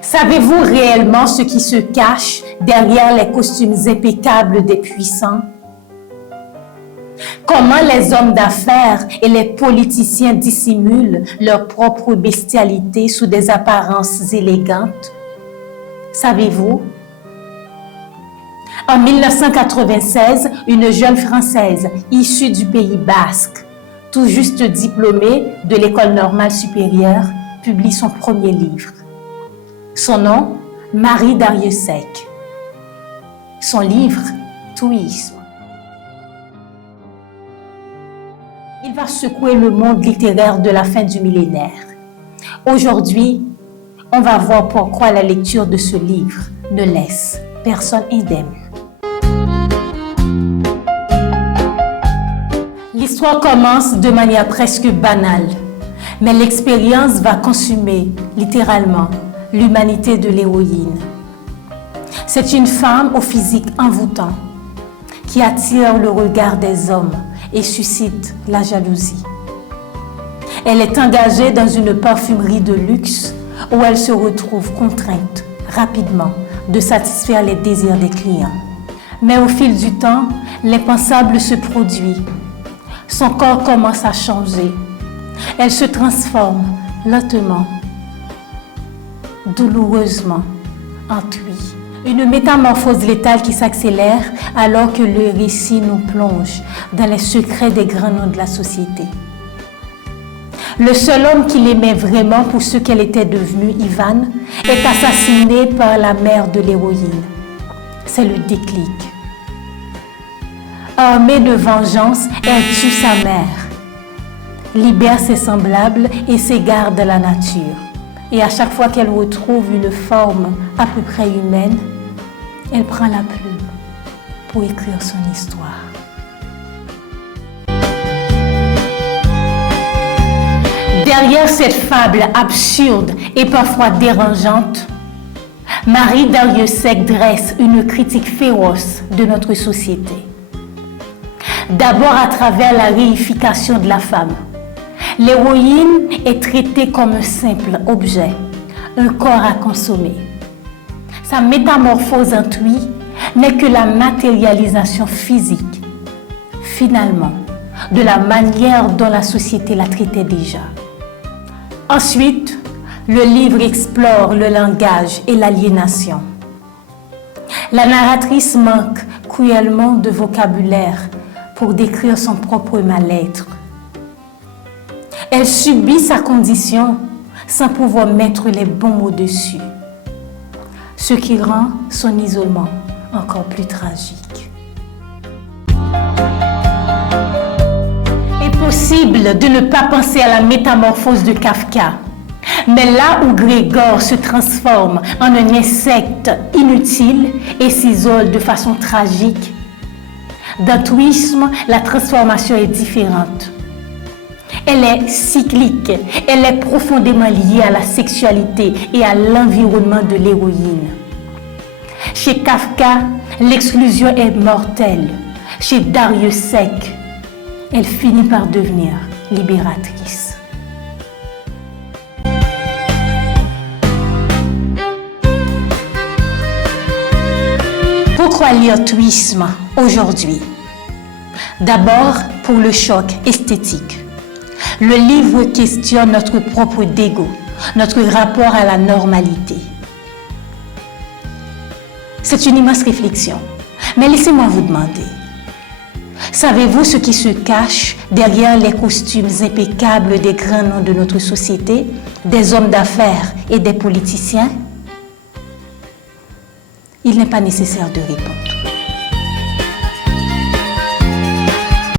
Savez-vous réellement ce qui se cache derrière les costumes impeccables des puissants? Comment les hommes d'affaires et les politiciens dissimulent leur propre bestialité sous des apparences élégantes? Savez-vous? En 1996, une jeune Française issue du Pays basque, tout juste diplômée de l'École normale supérieure, publie son premier livre. Son nom, Marie Darrieussecq. Son livre, Touisme. Il va secouer le monde littéraire de la fin du millénaire. Aujourd'hui, on va voir pourquoi la lecture de ce livre ne laisse personne indemne. L'histoire commence de manière presque banale, mais l'expérience va consumer, littéralement, l'humanité de l'héroïne. C'est une femme au physique envoûtant qui attire le regard des hommes et suscite la jalousie. Elle est engagée dans une parfumerie de luxe où elle se retrouve contrainte rapidement de satisfaire les désirs des clients. Mais au fil du temps, l'impensable se produit. Son corps commence à changer. Elle se transforme lentement, douloureusement, en Thuy. Une métamorphose létale qui s'accélère alors que le récit nous plonge dans les secrets des grands noms de la société. Le seul homme qui l'aimait vraiment pour ce qu'elle était devenue, Ivan, est assassiné par la mère de l'héroïne. C'est le déclic. Armée de vengeance, elle tue sa mère, libère ses semblables et s'égare de la nature. Et à chaque fois qu'elle retrouve une forme à peu près humaine, elle prend la plume pour écrire son histoire. Derrière cette fable absurde et parfois dérangeante, Marie Darrieussecq dresse une critique féroce de notre société. D'abord à travers la réification de la femme. L'héroïne est traitée comme un simple objet, un corps à consommer. Sa métamorphose en Thuy n'est que la matérialisation physique, finalement, de la manière dont la société la traitait déjà. Ensuite, le livre explore le langage et l'aliénation. La narratrice manque cruellement de vocabulaire pour décrire son propre mal-être. Elle subit sa condition sans pouvoir mettre les bons mots dessus, ce qui rend son isolement encore plus tragique. Impossible de ne pas penser à la métamorphose de Kafka, mais là où Grégor se transforme en un insecte inutile et s'isole de façon tragique, dans Touisme, la transformation est différente. Elle est cyclique, elle est profondément liée à la sexualité et à l'environnement de l'héroïne. Chez Kafka, l'exclusion est mortelle. Chez Darrieussecq, elle finit par devenir libératrice. Pourquoi lire Touisme aujourd'hui? D'abord, pour le choc esthétique. Le livre questionne notre propre dégoût, notre rapport à la normalité. C'est une immense réflexion, mais laissez-moi vous demander, savez-vous ce qui se cache derrière les costumes impeccables des grands noms de notre société, des hommes d'affaires et des politiciens? Il n'est pas nécessaire de répondre.